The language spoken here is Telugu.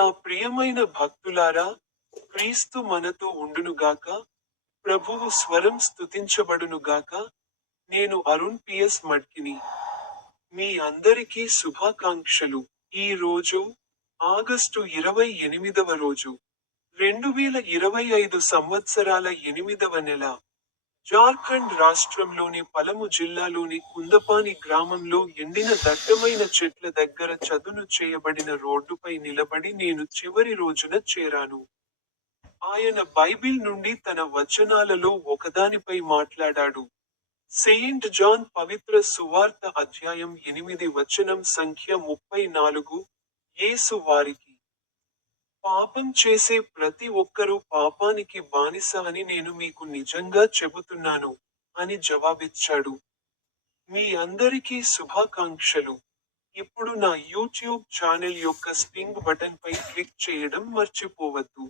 నా ప్రియమైన భక్తులారా క్రీస్తు మనతో ఉండునుగాక ప్రభువు స్వరం స్తుతించబడునుగాక నేను అరుణ్ పిఎస్ మడ్కిని మీ అందరికీ శుభాకాంక్షలు. ఈ రోజు ఆగస్టు ఇరవై ఎనిమిదవ రోజు రెండు వేల ఇరవై ఐదు సంవత్సరాల ఎనిమిదవ నెల. జార్ఖండ్ రాష్ట్రంలోని పలము జిల్లాలోని కుందపాని గ్రామంలో ఎండిన దట్టమైన చెట్ల దగ్గర చదును చేయబడిన రోడ్డుపై నిలబడి నేను చివరి రోజున చేరాను. ఆయన బైబిల్ నుండి తన వచనాలలో ఒకదానిపై మాట్లాడాడు. సెయింట్ జాన్ పవిత్ర సువార్త అధ్యాయం ఎనిమిది వచనం సంఖ్య ముప్పై నాలుగు యేసు వారికి పాపం చేసే ప్రతి ఒక్కరూ పాపానికి బానిస అని నేను మీకు నిజంగా చెబుతున్నాను అని జవాబిచ్చాడు. మీ అందరికీ శుభాకాంక్షలు. ఇప్పుడు నా యూట్యూబ్ ఛానల్ యొక్క స్టింగ్ బటన్ పై క్లిక్ చేయడం మర్చిపోవద్దు.